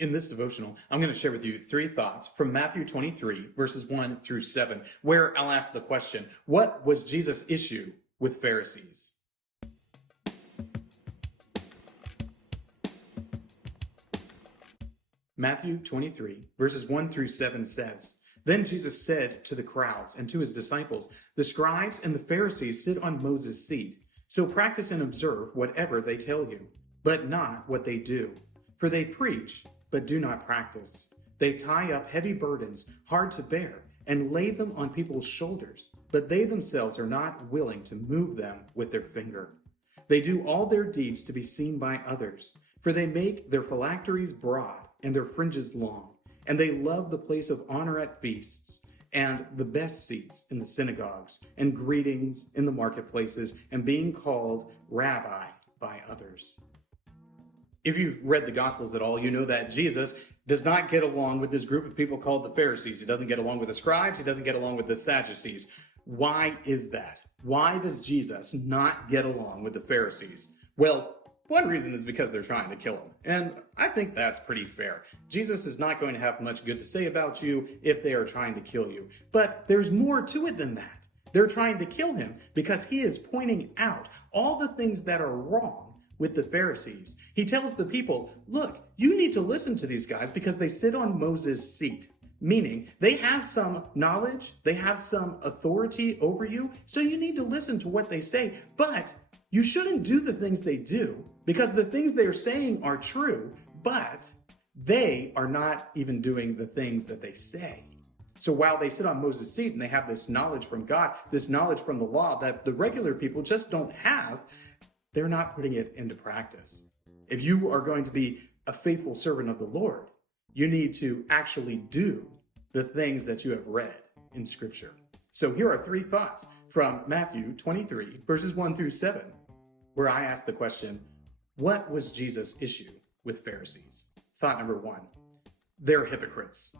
In this devotional, I'm going to share with you 3 thoughts from Matthew 23, verses 1 through 7, where I'll ask the question, what was Jesus' issue with Pharisees? Matthew 23, verses 1 through 7 says, Then Jesus said to the crowds and to his disciples, The scribes and the Pharisees sit on Moses' seat, so practice and observe whatever they tell you, but not what they do. For they preach, but do not practice. They tie up heavy burdens, hard to bear, and lay them on people's shoulders, but they themselves are not willing to move them with their finger. They do all their deeds to be seen by others, for they make their phylacteries broad and their fringes long, and they love the place of honor at feasts, and the best seats in the synagogues, and greetings in the marketplaces, and being called Rabbi by others. If you've read the Gospels at all, you know that Jesus does not get along with this group of people called the Pharisees. He doesn't get along with the scribes. He doesn't get along with the Sadducees. Why is that? Why does Jesus not get along with the Pharisees? Well, one reason is because they're trying to kill him. And I think that's pretty fair. Jesus is not going to have much good to say about you if they are trying to kill you. But there's more to it than that. They're trying to kill him because he is pointing out all the things that are wrong with the Pharisees. He tells the people, look, you need to listen to these guys because they sit on Moses' seat. Meaning they have some knowledge, they have some authority over you, so you need to listen to what they say. But you shouldn't do the things they do because the things they're saying are true, but they are not even doing the things that they say. So while they sit on Moses' seat and they have this knowledge from God, this knowledge from the law that the regular people just don't have, they're not putting it into practice. If you are going to be a faithful servant of the Lord, you need to actually do the things that you have read in Scripture. So here are 3 thoughts from Matthew 23, verses 1 through 7, where I ask the question, what was Jesus' issue with Pharisees? Thought number 1, they're hypocrites.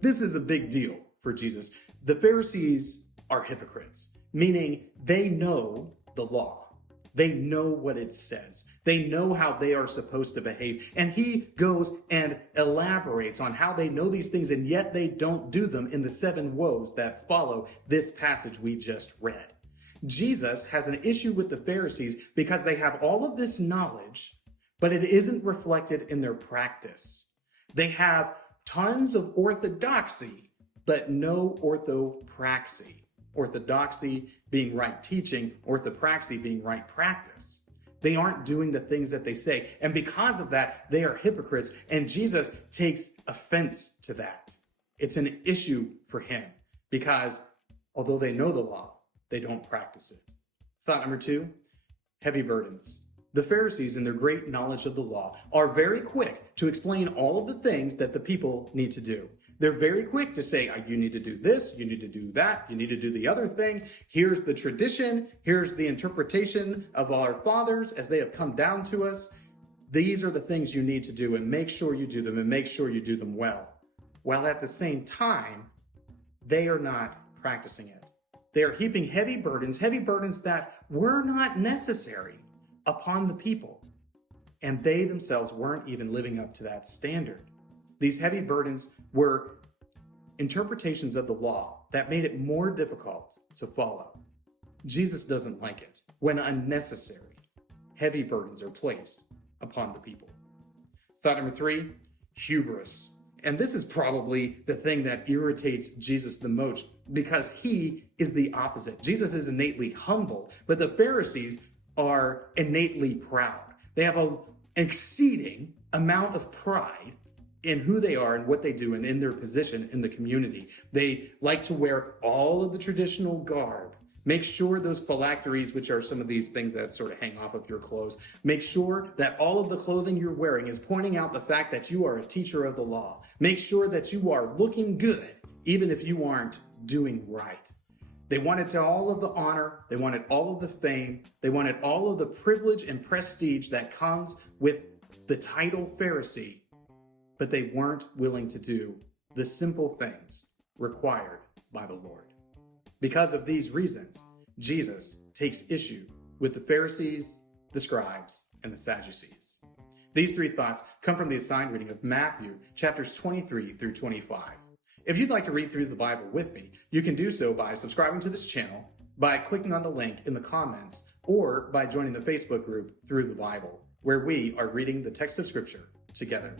This is a big deal for Jesus. The Pharisees are hypocrites, meaning they know the law. They know what it says. They know how they are supposed to behave. And he goes and elaborates on how they know these things, and yet they don't do them in the 7 woes that follow this passage we just read. Jesus has an issue with the Pharisees because they have all of this knowledge, but it isn't reflected in their practice. They have tons of orthodoxy, but no orthopraxy. Orthodoxy being right teaching, orthopraxy being right practice. They aren't doing the things that they say. And because of that, they are hypocrites. And Jesus takes offense to that. It's an issue for him because although they know the law, they don't practice it. Thought number 2, heavy burdens. The Pharisees, in their great knowledge of the law, are very quick to explain all of the things that the people need to do. They're very quick to say, you need to do this, you need to do that, you need to do the other thing. Here's the tradition, here's the interpretation of our fathers as they have come down to us. These are the things you need to do, and make sure you do them, and make sure you do them well. While at the same time, they are not practicing it. They are heaping heavy burdens that were not necessary upon the people, and they themselves weren't even living up to that standard. These heavy burdens were interpretations of the law that made it more difficult to follow. Jesus doesn't like it when unnecessary, heavy burdens are placed upon the people. Thought number 3, hubris. And this is probably the thing that irritates Jesus the most because he is the opposite. Jesus is innately humble, but the Pharisees are innately proud. They have an exceeding amount of pride in who they are and what they do and in their position in the community. They like to wear all of the traditional garb. Make sure those phylacteries, which are some of these things that sort of hang off of your clothes, make sure that all of the clothing you're wearing is pointing out the fact that you are a teacher of the law. Make sure that you are looking good, even if you aren't doing right. They wanted all of the honor, they wanted all of the fame, they wanted all of the privilege and prestige that comes with the title Pharisee, but they weren't willing to do the simple things required by the Lord. Because of these reasons, Jesus takes issue with the Pharisees, the scribes, and the Sadducees. These three thoughts come from the assigned reading of Matthew, chapters 23 through 25. If you'd like to read through the Bible with me, you can do so by subscribing to this channel, by clicking on the link in the comments, or by joining the Facebook group Through the Bible, where we are reading the text of Scripture together.